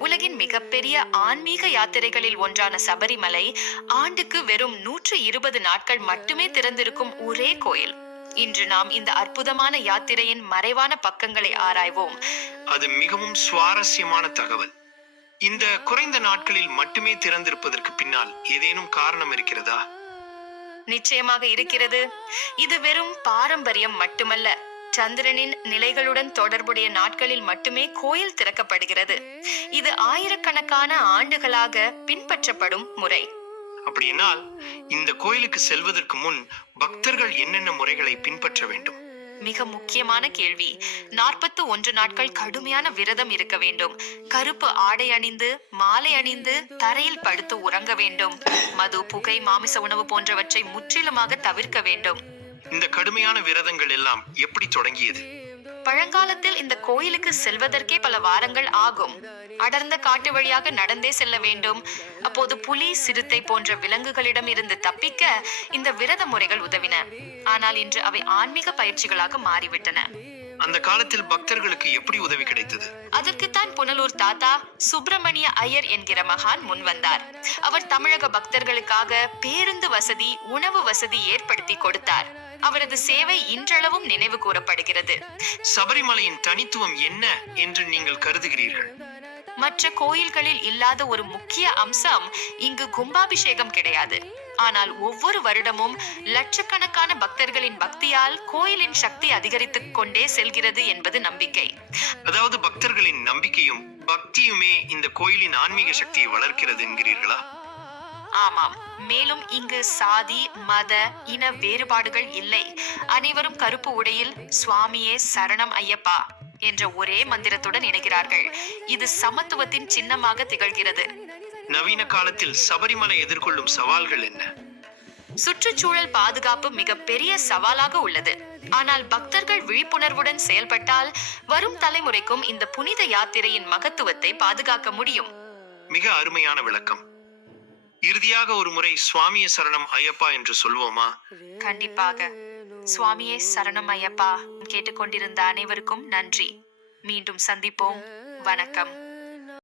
உலகின் மிகப்பெரிய ஆன்மீக யாத்திரைகளில் ஒன்றான சபரிமலை ஆண்டுக்கு வெறும் 120 நாட்கள் மட்டுமே திறந்திருக்கும் ஒரே கோயில். இன்று நாம் இந்த அற்புதமான யாத்திரையின் மறைவான பக்கங்களை ஆராய்வோம். அது மிகவும் சுவாரஸ்யமான தகவல். இந்த குறைந்த நாட்களில் மட்டுமே திறந்திருப்பதற்கு பின்னால் ஏதேனும் காரணம் இருக்கிறதா? நிச்சயமாக இருக்கிறது. இது வெறும் பாரம்பரியம் மட்டுமல்ல. சந்திரனின் நிலைகளுடன் தொடர்புடைய நாட்களில் மட்டுமே கோயில் திறக்கப்படுகிறது. இது ஆயிரக்கணக்கான ஆண்டுகளாக பின்பற்றப்படும் முறை. அப்படியானால் இந்த கோயிலுக்கு செல்வதற்கு முன் பக்தர்கள் என்னென்ன முறைகளை பின்பற்ற வேண்டும்? மிக முக்கியமான கேள்வி. 41 நாட்கள் கடுமையான விரதம் இருக்க வேண்டும். கருப்பு ஆடை அணிந்து, மாலை அணிந்து, தரையில் படுத்து உறங்க வேண்டும். மது, புகை, மாமிச உணவு போன்றவற்றை முற்றிலுமாக தவிர்க்க வேண்டும். இந்த கடுமையான விரதங்கள் எல்லாம் எப்படி தொடங்கியது? பழங்காலத்தில் இந்த கோயிலுக்கு செல்வதற்கே பல வாரங்கள் ஆகும். அடர்ந்த காட்டு வழியாக நடந்தே செல்ல வேண்டும். அப்போது புலி, சிறுத்தை போன்ற விலங்குகளிடம் இருந்து தப்பிக்க இந்த விரத முறைகள் உதவின. ஆனால் இன்று அவை ஆன்மீக பயிற்சிகளாக மாறிவிட்டன. அந்த காலத்தில் பக்தர்களுக்கு எப்படி உதவி கிடைத்தது? அதற்குத்தான் புனலூர் தாத்தா சுப்பிரமணிய ஐயர் என்கிற மகான் முன் வந்தார். அவர் தமிழக பக்தர்களுக்காக பேருந்து வசதி, உணவு வசதி ஏற்படுத்தி கொடுத்தார். அவரது சேவை இன்றளவும் நினைவு கூறப்படுகிறது. சபரிமலையின் தனித்துவம் என்ன என்று நீங்கள் கருதுகிறீர்கள்? மற்ற கோயில்களில் இல்லாத ஒரு முக்கிய அம்சம் இங்கு கும்பாபிஷேகம் கிடையாது. ஆனால் ஒவ்வொரு வருடமும் லட்சக்கணக்கான பக்தர்களின் பக்தியால் கோயிலின் சக்தி அதிகரித்துக் கொண்டே செல்கிறது என்பது நம்பிக்கை. அதாவது பக்தர்களின் நம்பிக்கையும் பக்தியுமே இந்த கோயிலின் ஆன்மீக சக்தியை வளர்க்கிறது என்கிறீர்களா? ஆமாம். மேலும் இங்கு சாதி, மத, இன வேறுபாடுகள் இல்லை. அனைவரும் கருப்பு உடையில் சுவாமியே சரணம் ஐயப்பா என்ற ஒரே மந்திரத்துடன் இணைகிறார்கள். இது சமத்துவத்தின் சின்னமாக திகழ்கிறது. நவீன காலத்தில் சபரிமலை எதிர்கொள்ளும் சவால்கள் என்ன? சுற்றுச்சூழல் பாதுகாப்பு மிக பெரிய சவாலாக உள்ளது. ஆனால் பக்தர்கள் விழிப்புணர்வுடன் செயல்பட்டால் வரும் தலைமுறைக்கும் இந்த புனித யாத்திரையின் மகத்துவத்தை பாதுகாக்க முடியும். மிக அருமையான விளக்கம். இறுதியாக ஒரு முறை சுவாமியே சரணம் ஐயப்பா என்று சொல்வோமா? கண்டிப்பாக. சுவாமியே சரணம் ஐயப்பா. கேட்டுக்கொண்டிருந்த அனைவருக்கும் நன்றி. மீண்டும் சந்திப்போம். வணக்கம்.